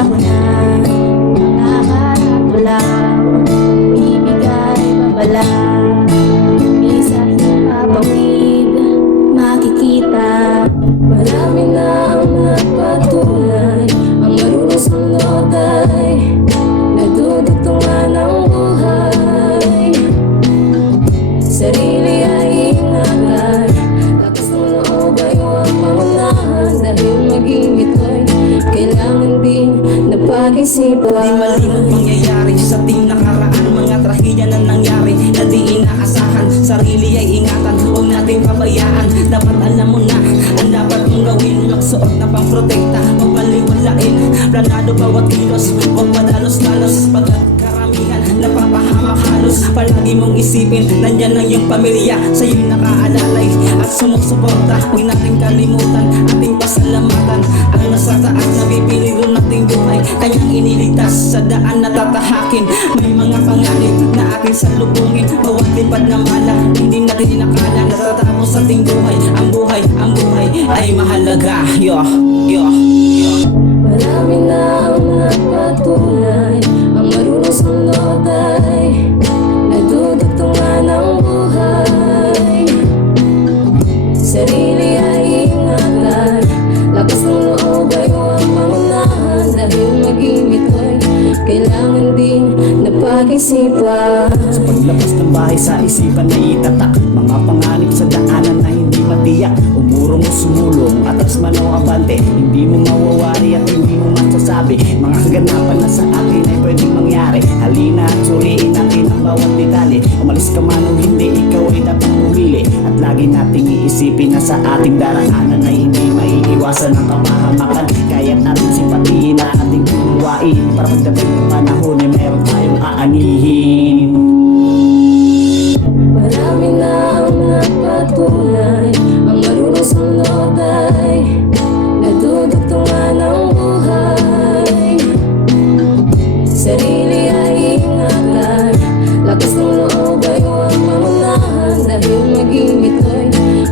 ako na nakakatulaw, ibigay babala, isa papawid, makikita. Marami na ang nagpatunay, ang marunong sunod ay nadudugtungan ng buhay. Sarili ay ingatan, lakas ng loob ay huwag maunahan, dahil maging ito'y kailangan din na pag-isipan. Di malimang pangyayari sa ating nakaraan, mga trahiya na nangyari na di inaasahan. Sarili ay ingatan, huwag nating pabayaan. Dapat alam mo na ang dapat mong gawin, magsuot na pang-protekta, huwag baliwalain. Planado bawat kilos, huwag padalos-dalos, pagkat karamihan napapahamak halos. Palagi mong isipin, nandyan ang iyong pamilya, sa'yo'y nakaalalay at sumusuporta. Huwag nating kalimutan ating pasalamatan, ang nasa taas na pipili rin nating buhay, kanyang iniligtas sa daan na tatahakin. May mga panganib na ating salubungin, bawat lipad na mala, hindi natin inakala natatapos sa ating buhay. Ang buhay ay mahalaga. Yo. Marami na ang nagpatunay, ang marunong sunod ay nadudugtungan ng buhay. Sarili ay ingatan, lakas ng loob ay huwag maunahan, dahil maging ito'y kailangan din na pag-isipan. Sa paglabas ng bahay sa isipan na itatak, mga panganib sa daanan na hindi matiyak. Umurong o sumulong, atras man o abante, hindi mo mawawari at hindi mo masasabi. Mga kaganapan na sa atin ay pwedeng mangyari. Halina at suriin natin ang bawat detalye. Umalis ka man o hindi, ikaw ay dapat pumili. At lagi nating iisipin na sa ating daraanan ay hindi maiiwasan ang kapahamakan. Kaya natin simpatiin na ating tunuwain, para pagdating ng panahon ay meron tayong aanihin. Marami na ang nagpatunay, ang marunong sunod ay nadudugtungan ng buhay. Sarili ay ingatan, lakas ng loob ay huwag maunahan, dahil maging ito'y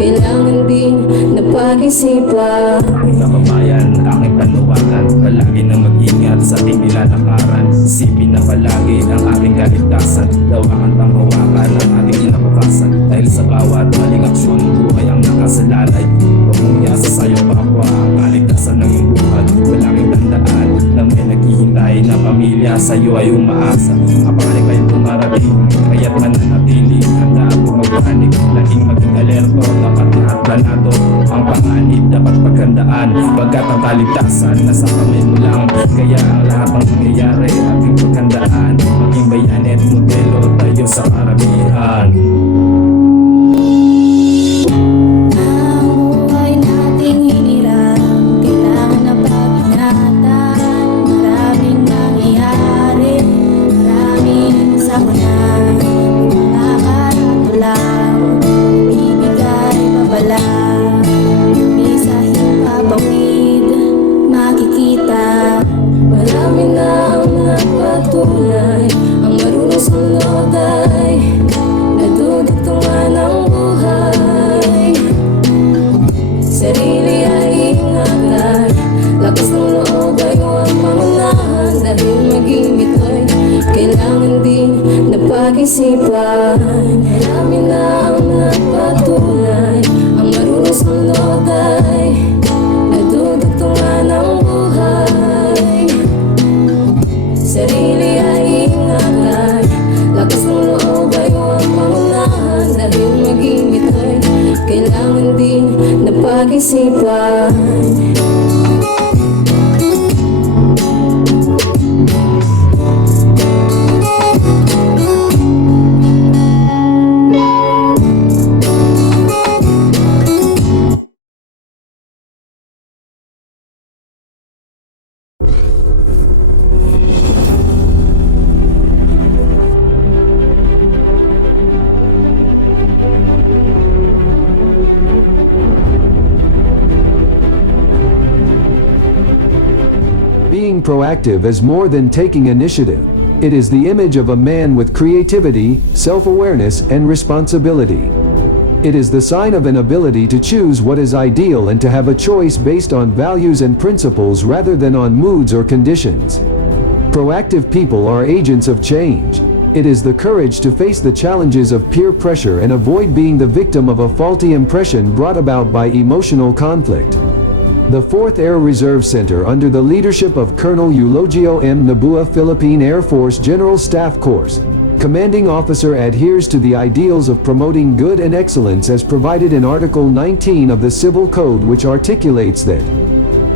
kailangan din na pag-isipan. Aking kababayan, aking panuwagan, palagi na mag-ingat sa ating nilalakaran. Isipin na palagi ang ating kaligtasan, dawakan pang hawakan ang ating kinabukasan. Dahil sa bawat maling aksyon, buhay ang nakasalalay. Huwag mong iasa sa'yo kapwa ang kaligtasan ng iyong buhay. Palaging tandaan na may naghihintay na pamilya sa'yo ay umaasa. Kapangalig kayo pumarating, kaya't mananatili, handa ako magpanik. Laging maging alerto, dapat lahat planado. Ang panganib dapat paghandaan, pagkat ang kaligtasan nasa kamay mo lang. Kaya ang lahat ng nangyayari ating paghandaan, maging bayani at modelo tayo sa karamihan. Ang buhay nating hinirang, kailangan na pag-ingatan. Maraming nangyayari, maraming sakuna, nakakatulaw, ibigay babala, isa papawid, makikita. Marami na ang nagpatunay, ang marunong sunod ay nadudugtungan ng buhay. Sarili ay ingatan, lakas ng loob ay huwag maunahan, dahil maging ito'y kailangan din na pag-isipan. Marami na ang nagpatunay, ang marunong sunod ay nadudugtungan ng buhay. Sarili ay ingatan, lakas ng loob ay huwag maunahan, dahil maging ito'y kailangan din na pag-isipan. Being proactive is more than taking initiative. It is the image of a man with creativity, self-awareness, and responsibility. It is the sign of an ability to choose what is ideal and to have a choice based on values and principles rather than on moods or conditions. Proactive people are agents of change. It is the courage to face the challenges of peer pressure and avoid being the victim of a faulty impression brought about by emotional conflict. The 4th Air Reserve Center, under the leadership of Colonel Eulogio M. Nabua, Philippine Air Force General Staff Course, Commanding Officer, adheres to the ideals of promoting good and excellence as provided in Article 19 of the Civil Code, which articulates that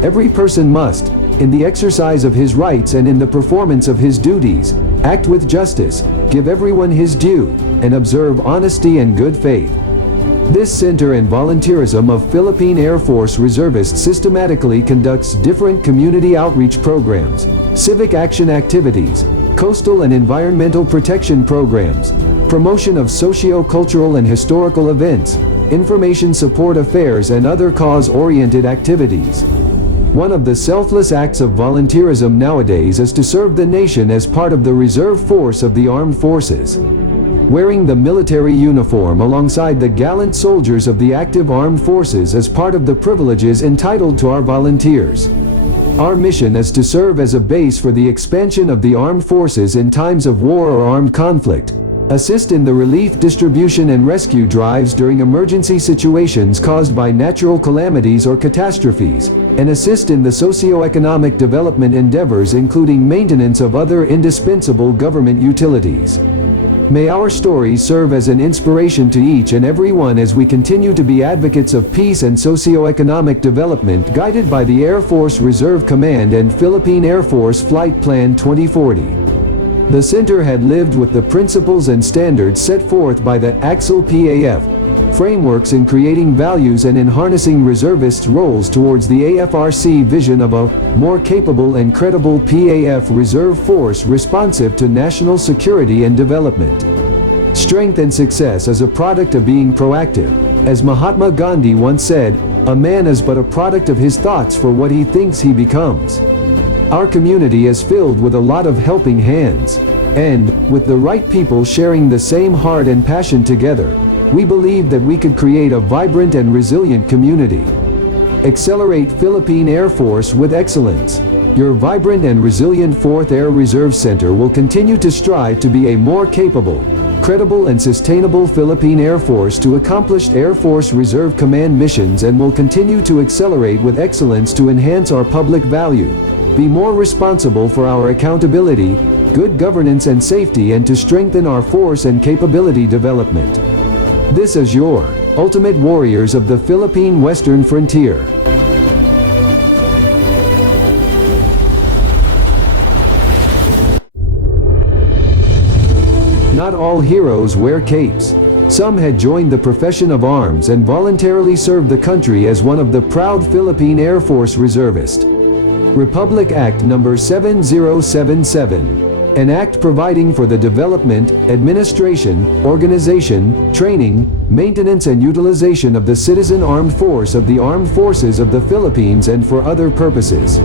every person must, in the exercise of his rights and in the performance of his duties, act with justice, give everyone his due, and observe honesty and good faith. This Center and Volunteerism of Philippine Air Force Reservists systematically conducts different community outreach programs, civic action activities, coastal and environmental protection programs, promotion of socio-cultural and historical events, information support affairs and other cause-oriented activities. One of the selfless acts of volunteerism nowadays is to serve the nation as part of the reserve force of the armed forces. Wearing the military uniform alongside the gallant soldiers of the active armed forces is part of the privileges entitled to our volunteers. Our mission is to serve as a base for the expansion of the armed forces in times of war or armed conflict, assist in the relief, distribution and rescue drives during emergency situations caused by natural calamities or catastrophes, and assist in the socio-economic development endeavors including maintenance of other indispensable government utilities. May our stories serve as an inspiration to each and every one as we continue to be advocates of peace and socio-economic development, guided by the Air Force Reserve Command and Philippine Air Force Flight Plan 2040. The center had lived with the principles and standards set forth by the AXL PAF frameworks in creating values and in harnessing reservists' roles towards the AFRC vision of a more capable and credible PAF reserve force responsive to national security and development. Strength and success is a product of being proactive. As Mahatma Gandhi once said, "A man is but a product of his thoughts for what he thinks he becomes." Our community is filled with a lot of helping hands. And, with the right people sharing the same heart and passion together, we believe that we could create a vibrant and resilient community. Accelerate Philippine Air Force with excellence. Your vibrant and resilient 4th Air Reserve Center will continue to strive to be a more capable, credible and sustainable Philippine Air Force to accomplish Air Force Reserve Command missions, and will continue to accelerate with excellence to enhance our public value, be more responsible for our accountability, good governance and safety, and to strengthen our force and capability development. This is your ultimate warriors of the Philippine Western Frontier. Not all heroes wear capes. Some had joined the profession of arms and voluntarily served the country as one of the proud Philippine Air Force reservists. Republic Act No. 7077. An act providing for the development, administration, organization, training, maintenance and utilization of the citizen armed force of the Armed Forces of the Philippines and for other purposes.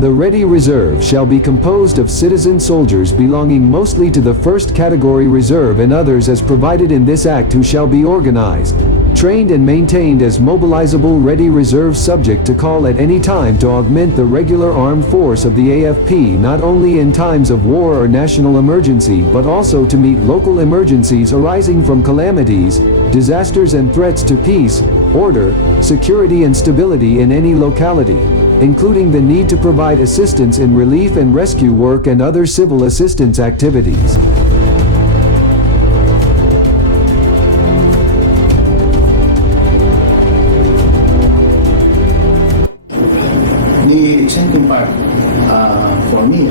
The Ready Reserve shall be composed of citizen soldiers belonging mostly to the first category reserve and others as provided in this act, who shall be organized, trained and maintained as mobilizable ready reserve, subject to call at any time to augment the regular armed force of the AFP, not only in times of war or national emergency but also to meet local emergencies arising from calamities, disasters and threats to peace, order, security and stability in any locality, including the need to provide assistance in relief and rescue work and other civil assistance activities. The exciting part for me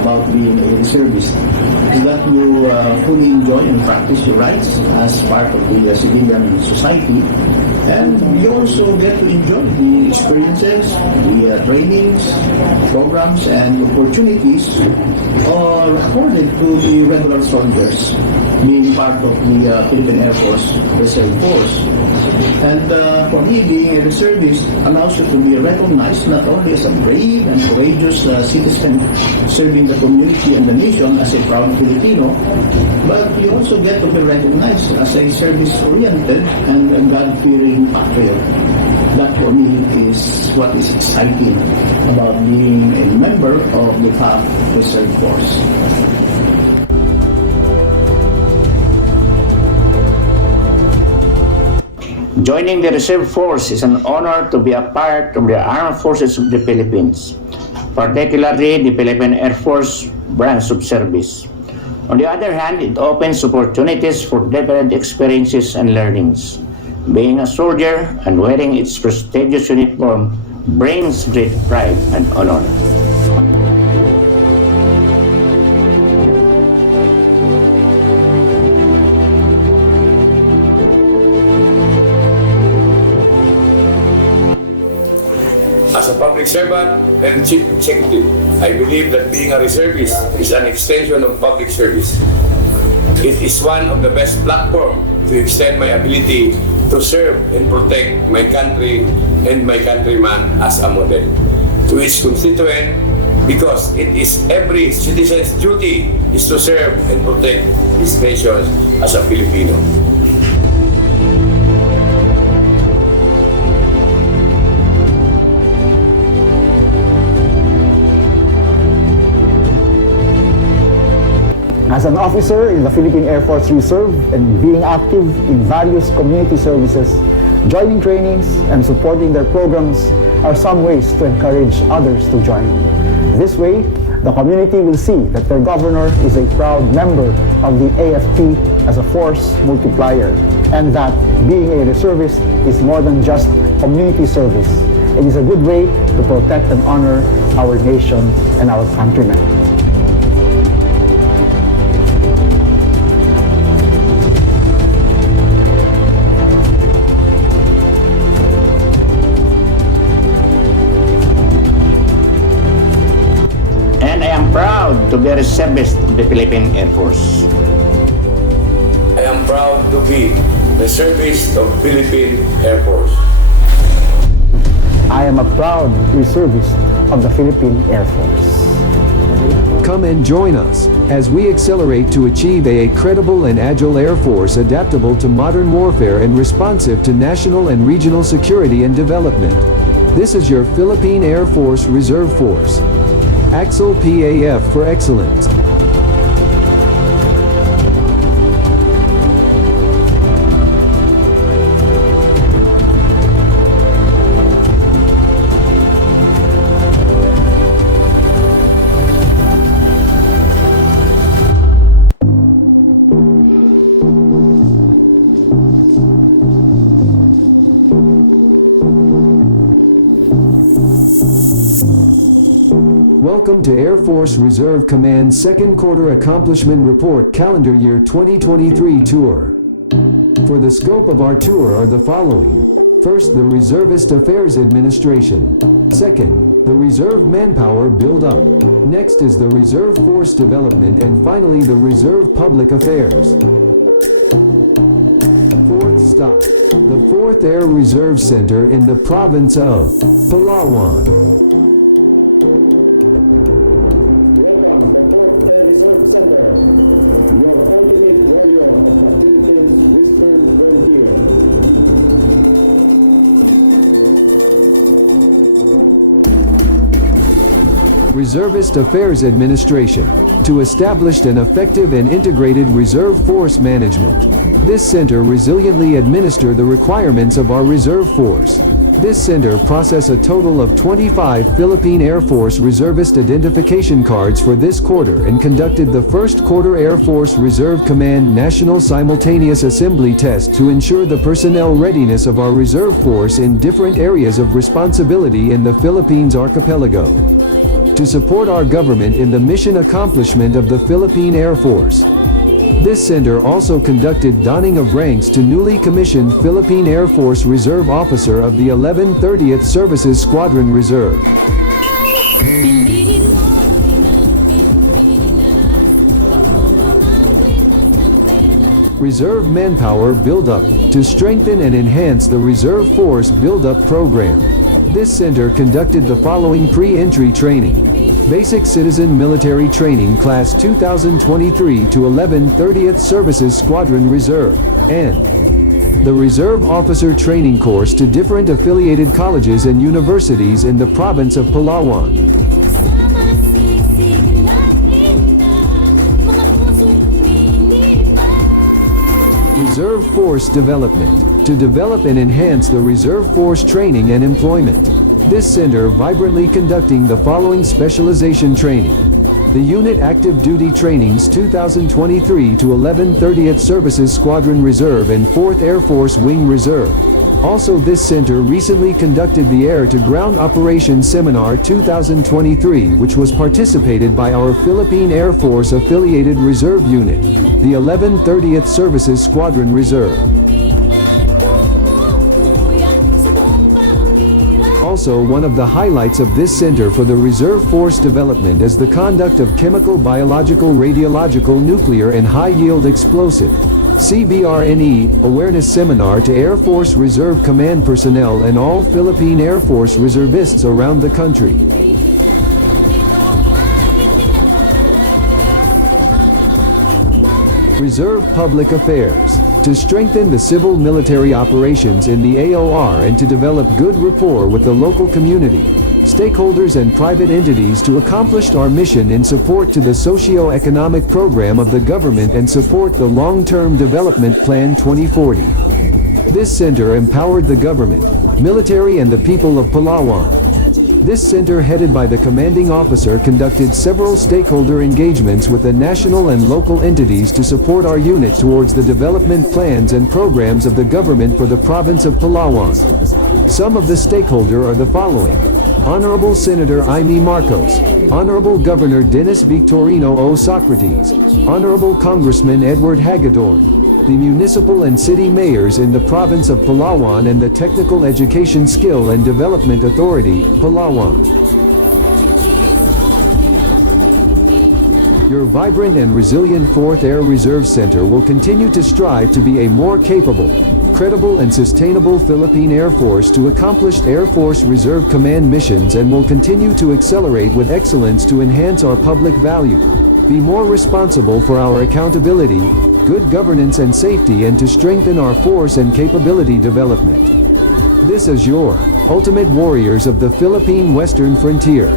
about being a reservist is that you fully enjoy and practice your rights as part of the civilian society, and you also get to enjoy the experiences, the trainings, programs and opportunities according to the regular soldiers. being part of the Philippine Air Force Reserve Force. And for me, being a reservist allows you to be recognized not only as a brave and courageous citizen serving the community and the nation as a proud Filipino, but you also get to be recognized as a service-oriented and a God-fearing patriot. That for me is what is exciting about being a member of the PAF Reserve Force. Joining the Reserve Force is an honor to be a part of the Armed Forces of the Philippines, particularly the Philippine Air Force branch of service. On the other hand, it opens opportunities for different experiences and learnings. Being a soldier and wearing its prestigious uniform brings great pride and honor. As a public servant and chief executive, I believe that being a reservist is an extension of public service. It is one of the best platforms to extend my ability to serve and protect my country and my countryman as a model to its constituent, because it is every citizen's duty is to serve and protect his nation as a Filipino. As an officer in the Philippine Air Force Reserve and being active in various community services, joining trainings and supporting their programs are some ways to encourage others to join. This way, the community will see that their governor is a proud member of the AFP as a force multiplier, and that being a reservist is more than just community service. It is a good way to protect and honor our nation and our countrymen. Proud to be a reservist of the Philippine Air Force. I am proud to be reservist of Philippine Air Force. I am a proud reservist of the Philippine Air Force. Come and join us as we accelerate to achieve a credible and agile Air Force adaptable to modern warfare and responsive to national and regional security and development. This is your Philippine Air Force Reserve Force. Axel PAF for excellence. Welcome to Air Force Reserve Command's Second Quarter Accomplishment Report Calendar Year 2023 Tour. For the scope of our tour are the following. First, the Reservist Affairs Administration. Second, the Reserve Manpower Build-Up. Next is the Reserve Force Development, and finally the Reserve Public Affairs. Fourth stop, the 4th Air Reserve Center in the province of Palawan. Reservist Affairs Administration, to establish an effective and integrated reserve force management. This center resiliently administer the requirements of our reserve force. This center process a total of 25 Philippine Air Force Reservist Identification Cards for this quarter and conducted the first quarter Air Force Reserve Command National Simultaneous Assembly Test to ensure the personnel readiness of our reserve force in different areas of responsibility in the Philippines archipelago. To support our government in the mission accomplishment of the Philippine Air Force. This center also conducted donning of ranks to newly commissioned Philippine Air Force Reserve Officer of the 1130th Services Squadron Reserve. Reserve Manpower Buildup, to strengthen and enhance the Reserve Force Buildup Program. This center conducted the following pre-entry training. Basic Citizen Military Training Class 2023 to 11 30th Services Squadron Reserve, and the Reserve Officer Training Course to different affiliated colleges and universities in the province of Palawan. Reserve Force Development, to develop and enhance the Reserve Force training and employment. This center vibrantly conducting the following specialization training. The Unit Active Duty Trainings 2023 to 11 30th Services Squadron Reserve and 4th Air Force Wing Reserve. Also, this center recently conducted the Air to Ground Operations Seminar 2023, which was participated by our Philippine Air Force Affiliated Reserve Unit, the 11 30th Services Squadron Reserve. Also, one of the highlights of this Center for the Reserve Force Development is the conduct of Chemical, Biological, Radiological, Nuclear and High-Yield Explosive (CBRNE) Awareness Seminar to Air Force Reserve Command personnel and all Philippine Air Force reservists around the country. Reserve Public Affairs, to strengthen the civil-military operations in the AOR and to develop good rapport with the local community, stakeholders and private entities to accomplish our mission in support to the socio-economic program of the government and support the Long-Term Development Plan 2040. This center empowered the government, military and the people of Palawan. This center, headed by the commanding officer, conducted several stakeholder engagements with the national and local entities to support our unit towards the development plans and programs of the government for the province of Palawan. Some of the stakeholder are the following: Honorable Senator Amy Marcos, Honorable Governor Dennis Victorino O. Socrates, Honorable Congressman Edward Hagedorn, the municipal and city mayors in the province of Palawan and the Technical Education Skill and Development Authority, Palawan. Your vibrant and resilient 4th Air Reserve Center will continue to strive to be a more capable, credible and sustainable Philippine Air Force to accomplish Air Force Reserve Command missions and will continue to accelerate with excellence to enhance our public value, be more responsible for our accountability, good governance and safety, and to strengthen our force and capability development. This is your ultimate warriors of the Philippine Western Frontier.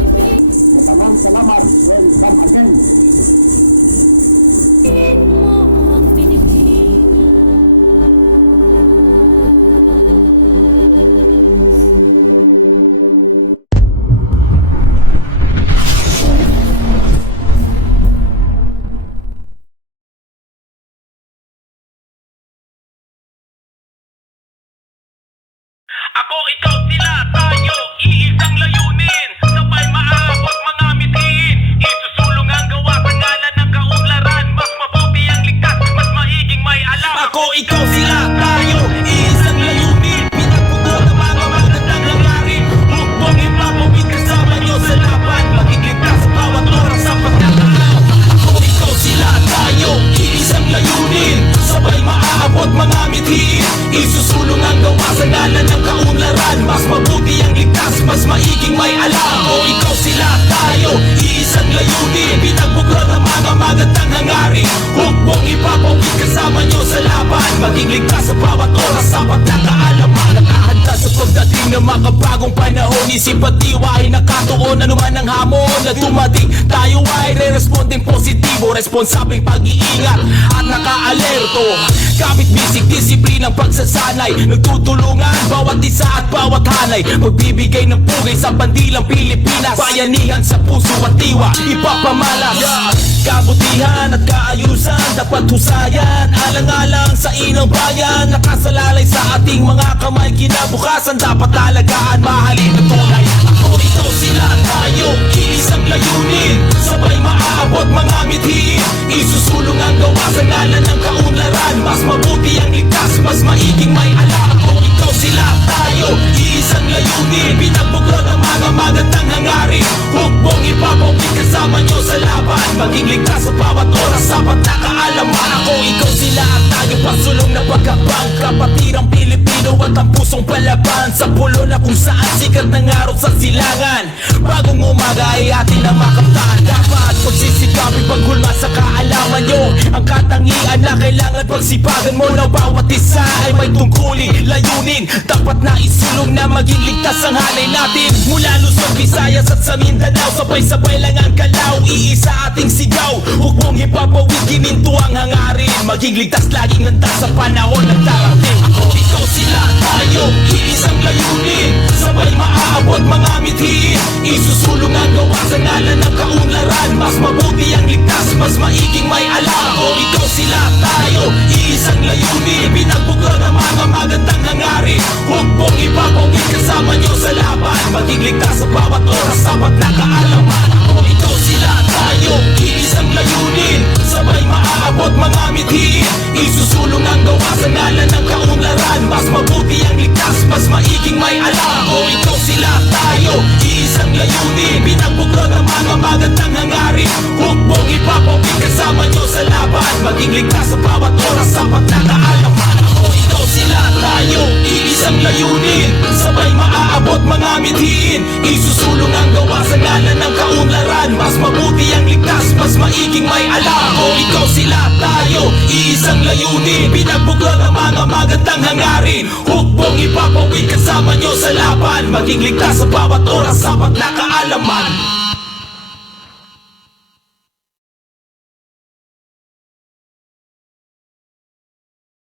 Ako, ikaw, sila, tayo, iisang layunin, sabay maabot mga mithiin, isusulong ang gawa sa ngalan ng kaunlaran, mas mabuti ang ligtas, mas maiging may alam. Ako, ikaw, sila, tayo, iisang layunin, pinagpugo ng mga magandang nangyari, hukbong ipapawid kasama nyo sa laban, magigligtas sa bawat oras sa pagkakaaw. Ako, ikaw, sila, tayo, iisang layunin, sabay maabot mga mithiin, isusulong ang gawa sa ngalan ng kaunlaran, mas mabuti ang ligtas, mas maiging may alam. O ikaw, sila, tayo, iisang layunin, pinagbukla ng mga magandang hangarin, hukbong ipapawid kasama nyo sa laban, maging ligtas sa bawat oras sa pagkakaalaman. Nakahanda sa pagdating ng mga bagong panahon, isip at diwa ay nakatuon, anuman ang hamon na dumating, tayo ay re-responding positibo, responsabling pag-iingat at naka-alerto, gamit bisig, disiplinang pagsasanay, nagtutulungan bawat isa at bawat hanay, magbibigay ng pugay sa bandilang Pilipinas, bayanihan sa puso at diwa, ipapamalas. Kabutihan at kaayusan, dapat husayan, alang-alang sa inang bayan, nakasalalay sa ating mga kamay, kinabukasan dapat alagaan, mahalin na tunay. Ako, ikaw, sila, tayo, iisang layunin, sabay maaabot mga mithiin, isusulong ang gawa sa ngalan ng kaunlaran, mas mabuti ang ligtas, mas maiging may alam. Ako, ikaw, sila, tayo, iisang layunin, pinagbukla ng mga magandang hangarin, hukbong ipapawid kasama nyo sa laban, Maging ligtas sa bawat oras, sapat na kaalaman. Ako, ikaw, sila at tayo, pagsulong na pagkabang. Kapatirang Pilipino at ang pusong palaban sa pulo na kung saan sikat ng araw sa silangan. Bagong umaga ay atin na makamtaan. Dapat pagsisikapin paghulma sa kaalaman nyo. Ang katangian na kailangan pagsipagan mo na bawat isa ay may tungkulin, layunin. Dapat na isulong na maging ligtas ang hanay natin. Mula Luzon, Visayas at sa Mindanao, sabay-sabay lang ang kalaw, iisa ating sigaw. Huwag mong ipapawid, gininto ang hangarin. Maging ligtas, laging handa sa panahon ng darating. Ako, ikaw, sila, tayo, iisang layunin. Sabay maaabot mga mithiin. Isusulong ang gawa sa ngalan ng kaunlaran. Mas mabuti ang ligtas, mas maiging may alam. Ako, ikaw, sila, tayo, iisang layunin. Pinagbukla ng mga magandang hangarin. Huwag mong ipapawid, kasama nyo sa laban. Maging ligtas sa bawat oras, sapat na kaalaman. Ako, ikaw, sila, tayo, iisang layunin. Sabay maaabot mga mithiin. Isusulong ang gawa sa ngalan ng kaunlaran. Mas mabuti ang ligtas, mas maiging may alam. Ako, ikaw, sila, tayo, iisang layunin. Pinagbukla ng mga magandang hangarin. Huwag mong ipapawid, kasama nyo sa laban. Maging ligtas sa bawat oras, sapat na kaalaman. Ako, ikaw, sila, tayo, iisang layunin. Sabay maaabot mga mithiin. Isusulong ang gawa sa ngalan ng kaunlaran. Mas mabuti ang ligtas, mas maiging may alam. Ako, ikaw, sila, tayo, iisang layunin. Pinagbukla ng mga magandang hangarin. Huwag mong ipapawid, kasama nyo sa laban. Maging ligtas sa bawat oras, sapat na kaalaman.